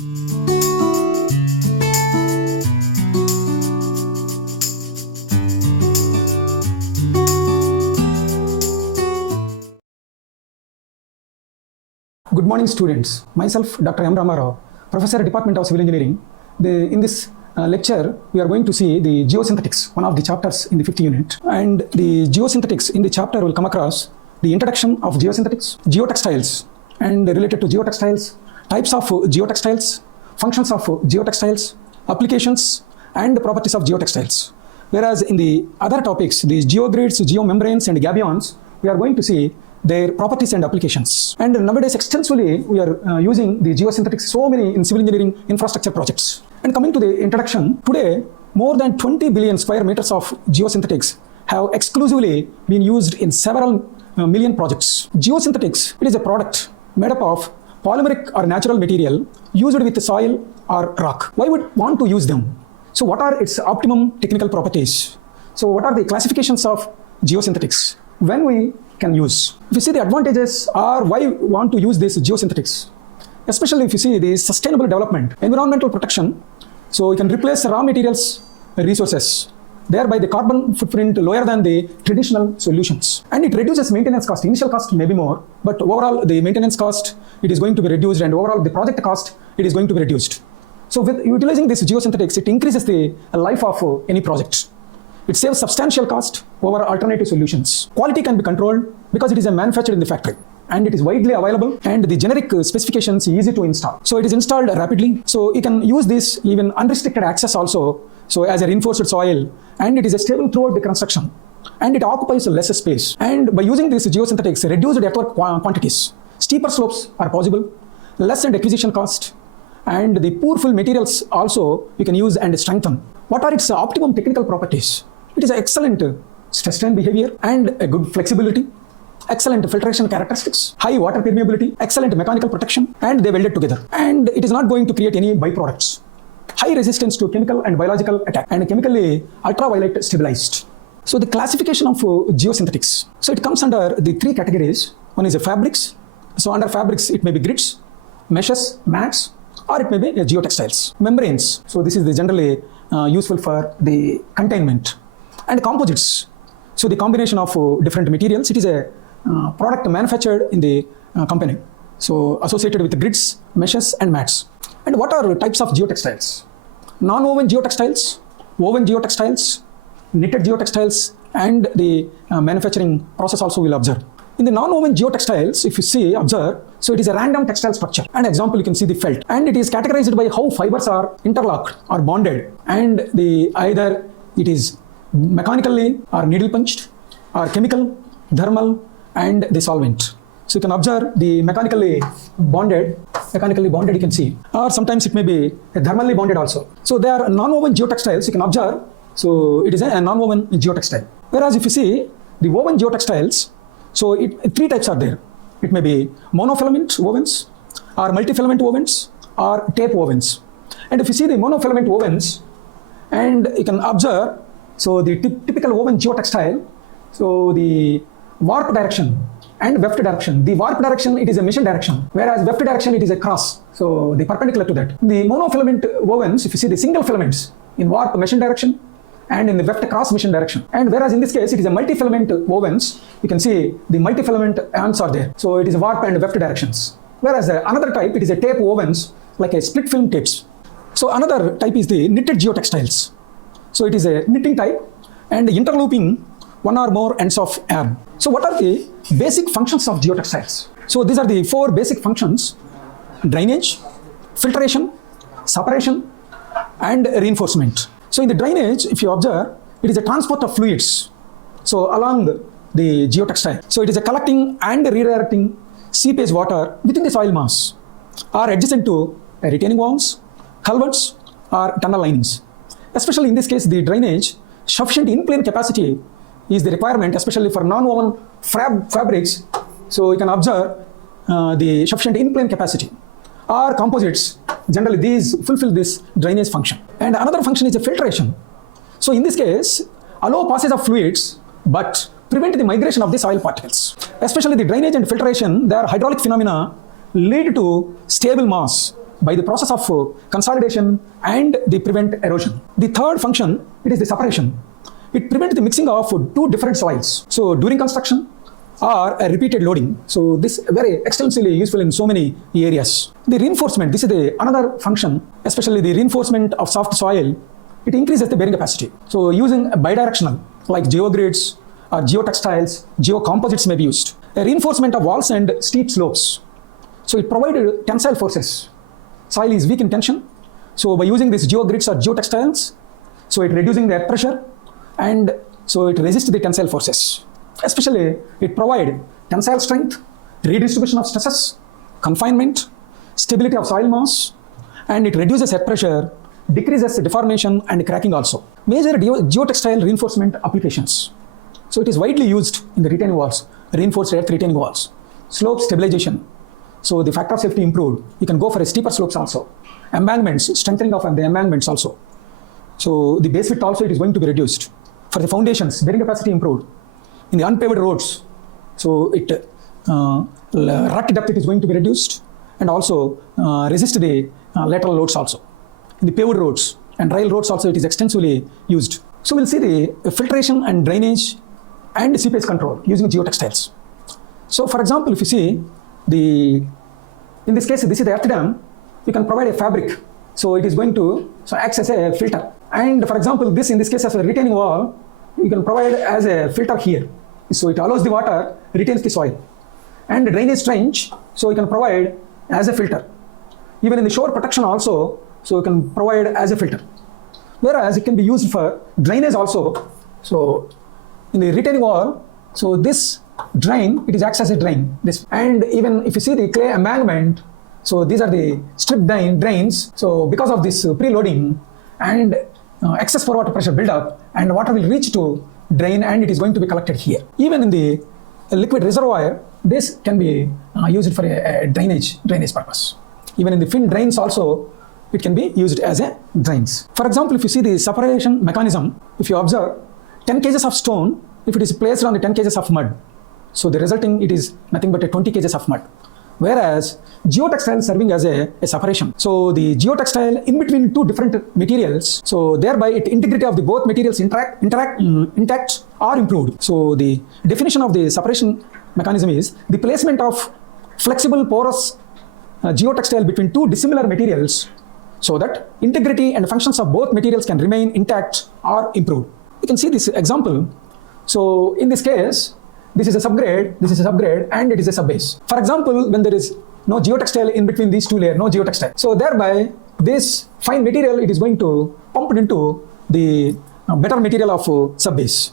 Good morning, students. Myself, Dr. M. Ramarao, Professor, Department of Civil Engineering. In this lecture, we are going to see the Geosynthetics, one of the chapters in the 5th unit. And the Geosynthetics in the chapter will come across the introduction of Geosynthetics, Geotextiles, and related to Geotextiles, types of Geotextiles, functions of Geotextiles, applications, and properties of Geotextiles. Whereas in the other topics, these Geogrids, Geomembranes, and gabions, we are going to see their properties and applications. And nowadays, extensively, we are using the geosynthetics so many in civil engineering infrastructure projects. And coming to the introduction, today, more than 20 billion square meters of geosynthetics have exclusively been used in several million projects. Geosynthetics, it is a product made up of polymeric or natural material used with soil or rock. Why would want to use them? So what are its optimum technical properties? So what are the classifications of geosynthetics? When we can use. If you see the advantages or why we want to use this geosynthetics, especially if you see the sustainable development, environmental protection, so you can replace raw materials resources, thereby the carbon footprint lower than the traditional solutions. And it reduces maintenance cost. Initial cost may be more, but overall the maintenance cost, it is going to be reduced, and overall the project cost, it is going to be reduced. So with utilizing this geosynthetics, it increases the life of any project. It saves substantial cost over alternative solutions. Quality can be controlled because it is manufactured in the factory, and it is widely available, and the generic specifications easy to install. So it is installed rapidly. So you can use this even unrestricted access also, so as a reinforced soil, and it is stable throughout the construction, and it occupies less space. And by using this geosynthetics, reduced earthwork quantities, steeper slopes are possible, less and acquisition cost, and the poor fill materials also you can use and strengthen. What are its optimum technical properties? It is an excellent stress strain behavior and a good flexibility, excellent filtration characteristics, high water permeability, excellent mechanical protection, and they welded together. And it is not going to create any byproducts. High resistance to chemical and biological attack, and chemically ultraviolet stabilized. So the classification of geosynthetics. So it comes under the 3 categories. One is fabrics. So under fabrics, it may be grids, meshes, mats, or it may be geotextiles. Membranes. So this is the generally useful for the containment. And composites. So the combination of different materials, it is a product manufactured in the company. So associated with grids, meshes, and mats. And what are types of geotextiles? Non-woven geotextiles, woven geotextiles, knitted geotextiles, and the manufacturing process also will observe. In the non-woven geotextiles, if you see, observe, so it is a random textile structure. An example, you can see the felt. And it is categorized by how fibers are interlocked or bonded, and either it is mechanically or needle punched, or chemical, thermal, and the solvent. So you can observe the mechanically bonded you can see, or sometimes it may be thermally bonded also. So they are non-woven geotextiles, you can observe. So it is a non-woven geotextile. Whereas if you see the woven geotextiles, so 3 types are there. It may be monofilament wovens, or multifilament wovens, or tape wovens. And if you see the monofilament wovens, and you can observe, so the typical woven geotextile, so the warp direction and weft direction. The warp direction, it is a mission direction, whereas weft direction, it is a cross, so the perpendicular to that. The monofilament wovens, if you see the single filaments in warp mission direction and in the weft cross mission direction. And whereas in this case, it is a multifilament wovens, you can see the multifilament ends are there. So it is warp and weft directions. Whereas another type, it is a tape wovens, like a split film tapes. So another type is the knitted geotextiles. So it is a knitting type and interlooping one or more ends of yarn. So what are the basic functions of geotextiles? So these are the 4 basic functions: drainage, filtration, separation, and reinforcement. So in the drainage, if you observe, it is a transport of fluids, so along the geotextile. So it is a collecting and redirecting seepage water within the soil mass, or adjacent to retaining walls, culverts, or tunnel linings. Especially in this case, the drainage, sufficient in-plane capacity is the requirement, especially for non-woven fabrics. So you can observe the sufficient in-plane capacity. Or composites, generally these fulfill this drainage function. And another function is a filtration. So in this case, allow passage of fluids, but prevent the migration of the soil particles. Especially the drainage and filtration, their hydraulic phenomena lead to stable mass by the process of consolidation and they prevent erosion. The third function, it is the separation. It prevents the mixing of two different soils. So during construction or a repeated loading. So this very extensively useful in so many areas. The reinforcement, this is another function, especially the reinforcement of soft soil. It increases the bearing capacity. So using a bidirectional like Geogrids or Geotextiles, Geocomposites may be used. A reinforcement of walls and steep slopes. So it provided tensile forces. Soil is weak in tension. So by using these Geogrids or Geotextiles, so it reducing the earth pressure and so it resists the tensile forces. Especially it provide tensile strength, redistribution of stresses, confinement, stability of soil mass, and it reduces earth pressure, decreases deformation and cracking also. Major geotextile reinforcement applications. So it is widely used in the retaining walls, reinforced earth retaining walls. Slope stabilization. So the factor of safety improved. You can go for a steeper slopes also. Embankments, strengthening of the embankments also. So the base width also it is going to be reduced. For the foundations, bearing capacity improved. In the unpaved roads, so it rut depth is going to be reduced and also resist the lateral loads also. In the paved roads and rail roads also it is extensively used. So we'll see the filtration and drainage and seepage control using geotextiles. So for example, if you see in this case, this is the earth dam, you can provide a fabric. So it is going to act as a filter. And for example, in this case as a retaining wall, you can provide as a filter here. So it allows the water, retains the soil. And the drainage trench, so you can provide as a filter. Even in the shore protection also, so you can provide as a filter. Whereas it can be used for drainage also. So in the retaining wall, so this drain, it is acts as a drain. And even if you see the clay embankment, so these are the strip drains. So because of this preloading and excess for water pressure buildup, and water will reach to drain and it is going to be collected here. Even in the liquid reservoir, this can be used for a drainage purpose. Even in the fin drains also, it can be used as a drains. For example, if you see the separation mechanism, if you observe 10 kgs of stone, if it is placed on the 10 kgs of mud, so the resulting it is nothing but a 20 kgs of mud. Whereas geotextile serving as a separation. So the geotextile in between two different materials, so thereby it integrity of the both materials intact or improved. So the definition of the separation mechanism is the placement of flexible porous geotextile between two dissimilar materials so that integrity and functions of both materials can remain intact or improved. You can see this example. So in this case, this is a subgrade, and it is a subbase. For example, when there is no geotextile in between these two layers, no geotextile. So thereby, this fine material, it is going to pump into the better material of subbase.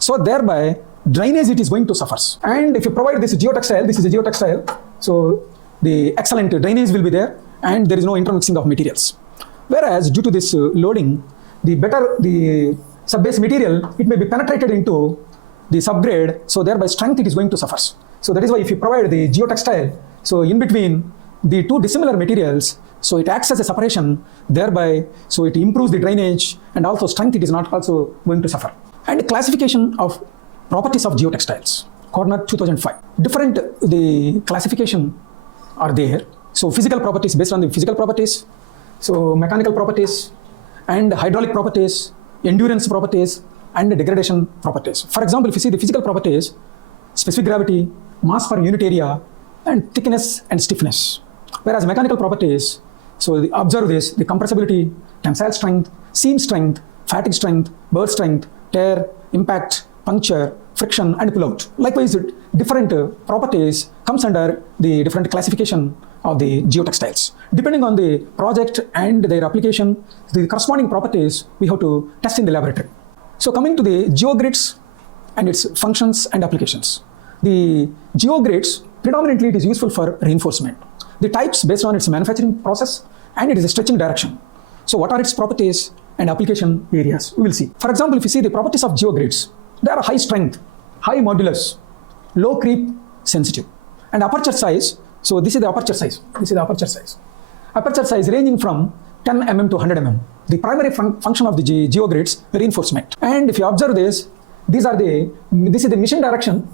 So thereby, drainage it is going to suffer. And if you provide this is a geotextile, so the excellent drainage will be there and there is no intermixing of materials. Whereas due to this loading, the subbase material, it may be penetrated into the subgrade, so thereby strength it is going to suffer. So that is why if you provide the geotextile, so in between the two dissimilar materials, so it acts as a separation, thereby so it improves the drainage and also strength it is not also going to suffer. And classification of properties of geotextiles, Corner 2005. Different the classification are there. So physical properties based on the physical properties, so mechanical properties and hydraulic properties, endurance properties, and the degradation properties. For example, if you see the physical properties, specific gravity, mass per unit area, and thickness and stiffness. Whereas mechanical properties, so observe this, the compressibility, tensile strength, seam strength, fatigue strength, burst strength, tear, impact, puncture, friction, and pull-out. Likewise, different properties comes under the different classification of the geotextiles. Depending on the project and their application, the corresponding properties we have to test in the laboratory. So coming to the geogrids and its functions and applications. The geogrids, predominantly it is useful for reinforcement. The types based on its manufacturing process and it is a stretching direction. So what are its properties and application areas? We will see. For example, if you see the properties of geogrids, they are high strength, high modulus, low creep sensitive, and aperture size. So this is the aperture size. Aperture size ranging from 10 mm to 100 mm. The primary function of the geogrids, reinforcement. And if you observe this, this is the mission direction,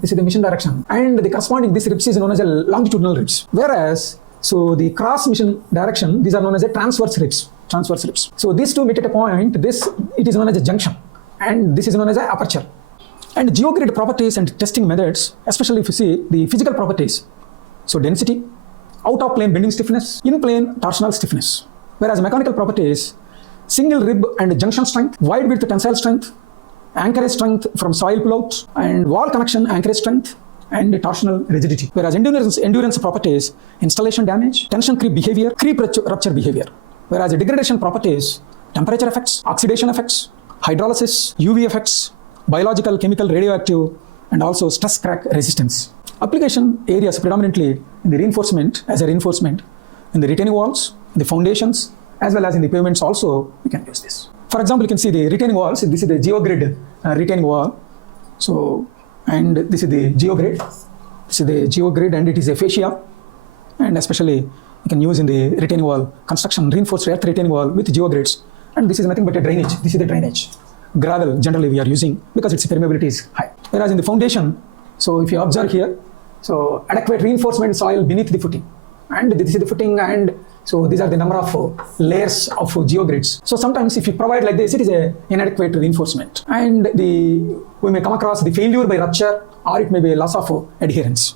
and the corresponding, this ribs is known as a longitudinal ribs. Whereas So the cross mission direction, these are known as a transverse ribs. Transverse ribs. So these two meet at a point. It is known as a junction, and this is known as an aperture. And geogrid properties and testing methods, especially if you see the physical properties. So density, out of plane bending stiffness, in plane torsional stiffness. Whereas mechanical properties, single rib and junction strength, wide width tensile strength, anchorage strength from soil pullout, and wall connection anchorage strength, and torsional rigidity. Whereas endurance properties, installation damage, tension creep behavior, creep rupture behavior. Whereas degradation properties, temperature effects, oxidation effects, hydrolysis, UV effects, biological, chemical, radioactive, and also stress crack resistance. Application areas predominantly in the reinforcement, as a reinforcement, in the retaining walls, in the foundations, as well as in the pavements also, we can use this. For example, you can see the retaining walls. This is the geogrid retaining wall. So, and this is the geogrid. This is the geogrid, and it is a fascia. And especially, you can use in the retaining wall construction, reinforced earth retaining wall with geogrids. And this is nothing but a drainage. This is the drainage. Gravel, generally we are using because its permeability is high. Whereas in the foundation, so if you observe here, so adequate reinforcement soil beneath the footing. And this is the footing, and so these are the number of layers of geogrids. So sometimes if you provide like this, it is an inadequate reinforcement. And we may come across the failure by rupture, or it may be loss of adherence.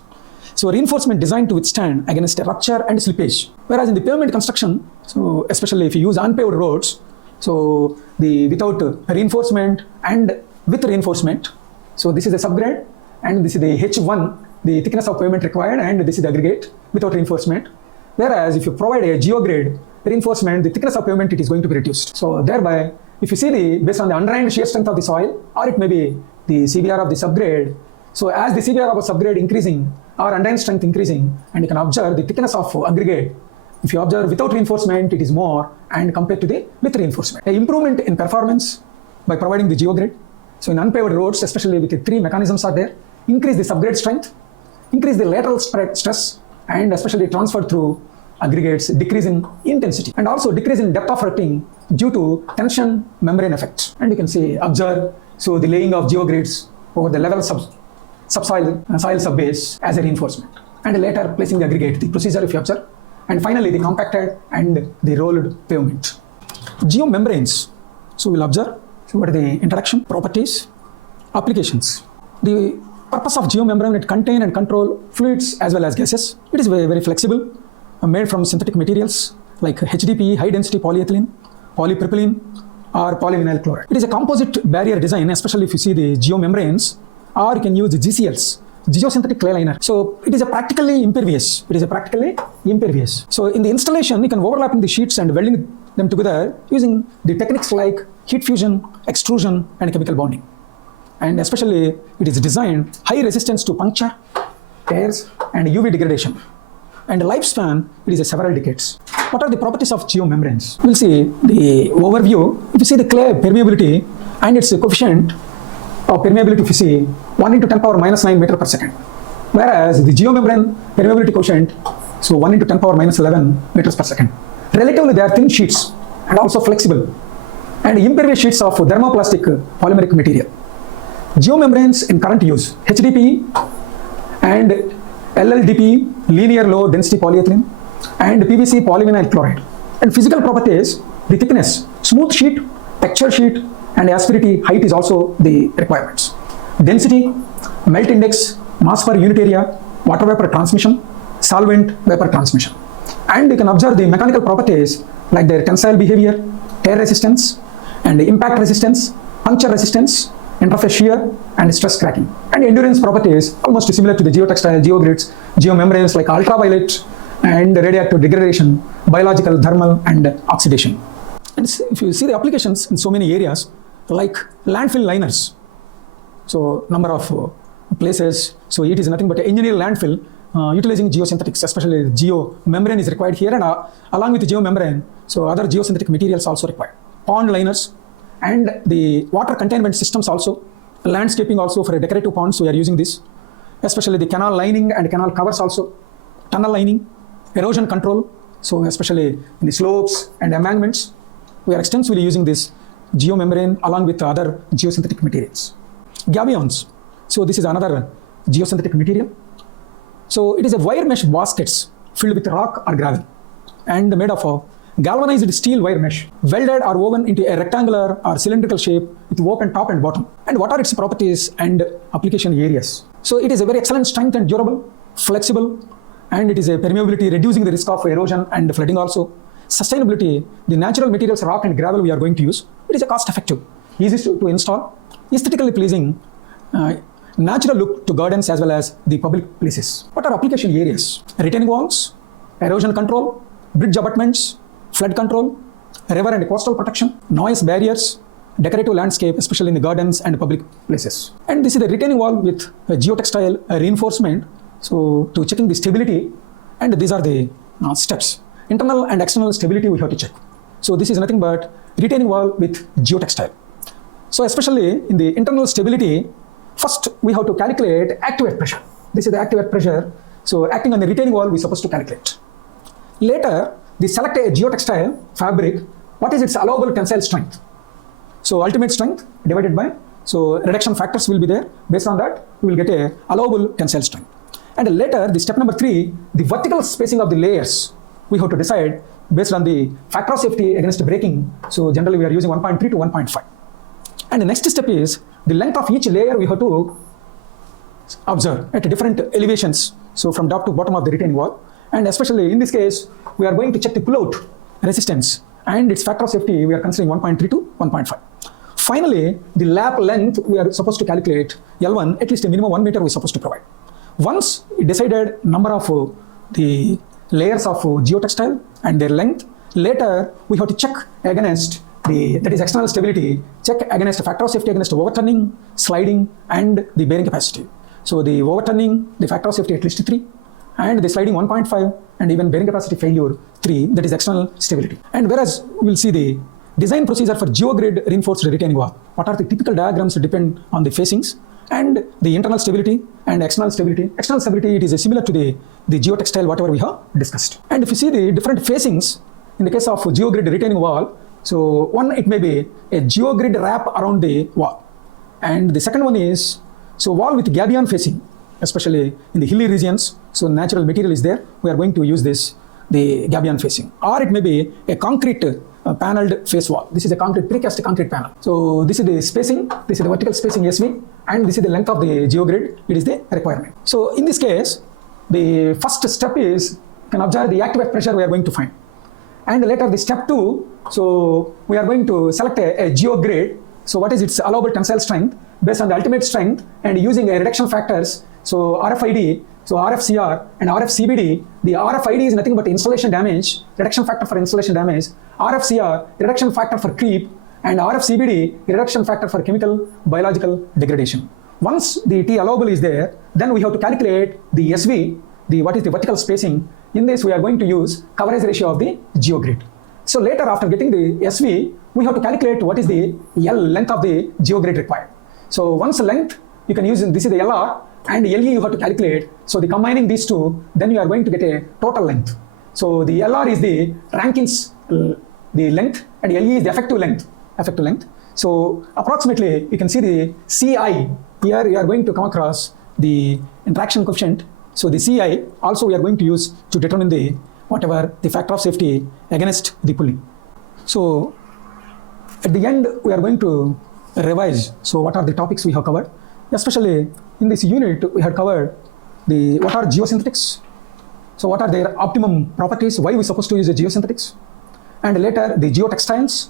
So reinforcement designed to withstand against rupture and slippage. Whereas in the pavement construction, so especially if you use unpaved roads, so without reinforcement and with reinforcement, so this is a subgrade, and this is the H1, the thickness of pavement required, and this is the aggregate without reinforcement. Whereas if you provide a geogrid reinforcement, the thickness of pavement, it is going to be reduced. So thereby, if you see based on the underlying shear strength of the soil, or it may be the CBR of the subgrade, so as the CBR of a subgrade increasing, or underlying strength increasing, and you can observe the thickness of aggregate. If you observe without reinforcement, it is more, and compared to the with reinforcement. An improvement in performance by providing the geogrid. So in unpaved roads, especially with the three mechanisms are there, increase the subgrade strength, increase the lateral stress, and especially transfer through aggregates, decrease in intensity, and also decrease in depth of rutting due to tension membrane effect. And you can see, observe, so the laying of geogrids over the level subsoil, soil subbase as a reinforcement, and later placing the aggregate, the procedure if you observe, and finally the compacted and the rolled pavement. Geomembranes, so we'll observe, so what are the introduction, properties, applications. The purpose of geomembrane, it contain and control fluids as well as gases. It is very, very flexible, made from synthetic materials like HDPE, high density polyethylene, polypropylene, or polyvinyl chloride. It is a composite barrier design, especially if you see the geomembranes, or you can use Geocels, geosynthetic clay liner. So it is a practically impervious. So in the installation, you can overlapping the sheets and welding them together using the techniques like heat fusion, extrusion, and chemical bonding. And especially, it is designed high resistance to puncture, tears, and UV degradation. And lifespan, it is several decades. What are the properties of geomembranes? We'll see the overview. If you see the clay permeability and its coefficient of permeability, if you see 1 into 10 power minus 9 meter per second. Whereas the geomembrane permeability coefficient, so 1 into 10 power minus 11 meters per second. Relatively, they are thin sheets and also flexible, and impervious sheets of thermoplastic polymeric material. Geomembranes in current use, HDPE and LLDPE, linear low density polyethylene, and PVC polyvinyl chloride. And physical properties, the thickness, smooth sheet, texture sheet, and asperity height is also the requirements. Density, melt index, mass per unit area, water vapor transmission, solvent vapor transmission. And you can observe the mechanical properties like their tensile behavior, tear resistance, and impact resistance, puncture resistance, interface shear, and stress cracking. And endurance properties almost similar to the geotextile, geogrids, geomembranes like ultraviolet and radioactive degradation, biological, thermal, and oxidation. And if you see the applications in so many areas like landfill liners, so number of places, so it is nothing but engineer landfill utilizing geosynthetics, especially geomembrane is required here, and along with the geomembrane, so other geosynthetic materials also required. Pond liners, and the water containment systems also, landscaping also for a decorative ponds, we are using this, especially the canal lining and canal covers also, tunnel lining, erosion control, so especially in the slopes and embankments, we are extensively using this geomembrane along with other geosynthetic materials. Gabions, so this is another geosynthetic material. So it is a wire mesh baskets filled with rock or gravel and made of a galvanized steel wire mesh, welded or woven into a rectangular or cylindrical shape with open top and bottom. And what are its properties and application areas? So it is a very excellent strength and durable, flexible, and it is a permeability, reducing the risk of erosion and flooding also. Sustainability, the natural materials, rock and gravel we are going to use, it is a cost effective, easy to install, aesthetically pleasing, natural look to gardens as well as the public places. What are application areas? Retaining walls, erosion control, bridge abutments, flood control, river and coastal protection, noise barriers, decorative landscape, especially in the gardens and public places. And this is the retaining wall with a geotextile reinforcement. So to checking the stability, and these are the steps. Internal and external stability we have to check. So this is nothing but retaining wall with geotextile. So especially in the internal stability, first we have to calculate active earth pressure. This is the active earth pressure. So acting on the retaining wall, we're supposed to calculate. Later, we select a geotextile fabric. What is its allowable tensile strength? So ultimate strength divided by, so reduction factors will be there. Based on that, we will get a allowable tensile strength. And later, the step number 3, the vertical spacing of the layers, we have to decide based on the factor of safety against breaking. So generally, we are using 1.3 to 1.5. And the next step is the length of each layer we have to observe at different elevations. So from top to bottom of the retaining wall. And especially in this case, we are going to check the pull-out resistance and its factor of safety, we are considering 1.3 to 1.5. Finally, the lap length, we are supposed to calculate L1, at least a minimum 1 meter we are supposed to provide. Once we decided number of the layers of geotextile and their length, later we have to check against that is external stability, check against factor of safety against overturning, sliding, and the bearing capacity. So the overturning, the factor of safety at least 3, and the sliding 1.5, and even bearing capacity failure 3, that is external stability. And whereas we'll see the design procedure for geogrid reinforced retaining wall. What are the typical diagrams depend on the facings and the internal stability and external stability. External stability, it is similar to the geotextile, whatever we have discussed. And if you see the different facings, in the case of geogrid retaining wall, so one, it may be a geogrid wrap around the wall. And the second one is, so wall with gabion facing, especially in the hilly regions, so natural material is there, we are going to use this, the gabion facing. Or it may be a concrete paneled face wall. This is a concrete, precast concrete panel. So this is the spacing, this is the vertical spacing SV, and this is the length of the geogrid, it is the requirement. So in this case, the first step is, you can observe the active earth pressure we are going to find. And later the step 2, so we are going to select a geogrid. So what is its allowable tensile strength based on the ultimate strength and using a reduction factors. So RFID, so RFCR and RFCBD. The RFID is nothing but installation damage, reduction factor for installation damage. RFCR, reduction factor for creep, and RFCBD, reduction factor for chemical, biological degradation. Once the T allowable is there, then we have to calculate the SV, what is the vertical spacing. In this, we are going to use coverage ratio of the geogrid. So later, after getting the SV, we have to calculate what is the L length of the geogrid required. So once length, you can use, this is the LR, and LE you have to calculate. So the combining these two, then you are going to get a total length. So the LR is the Rankin's the length, and LE is the effective length. So approximately, you can see the CI. Here you are going to come across the interaction coefficient. So the CI also we are going to use to determine the whatever the factor of safety against the pulling. So at the end, we are going to revise. So what are the topics we have covered? Especially in this unit, we had covered what are geosynthetics. So what are their optimum properties? Why we supposed to use the geosynthetics? And later the geotextiles,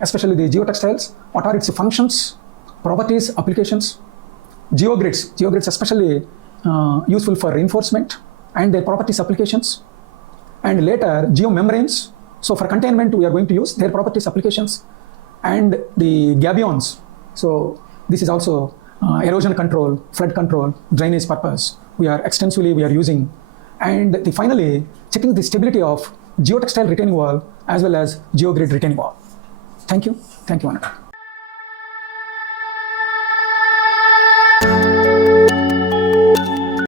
especially the geotextiles. What are its functions, properties, applications? Geogrids especially useful for reinforcement and their properties, applications. And later geomembranes. So for containment, we are going to use their properties, applications. And the gabions. So this is also erosion control, flood control, drainage purpose. We are using. And finally, checking the stability of geotextile retaining wall as well as geogrid retaining wall. Thank you, Anand.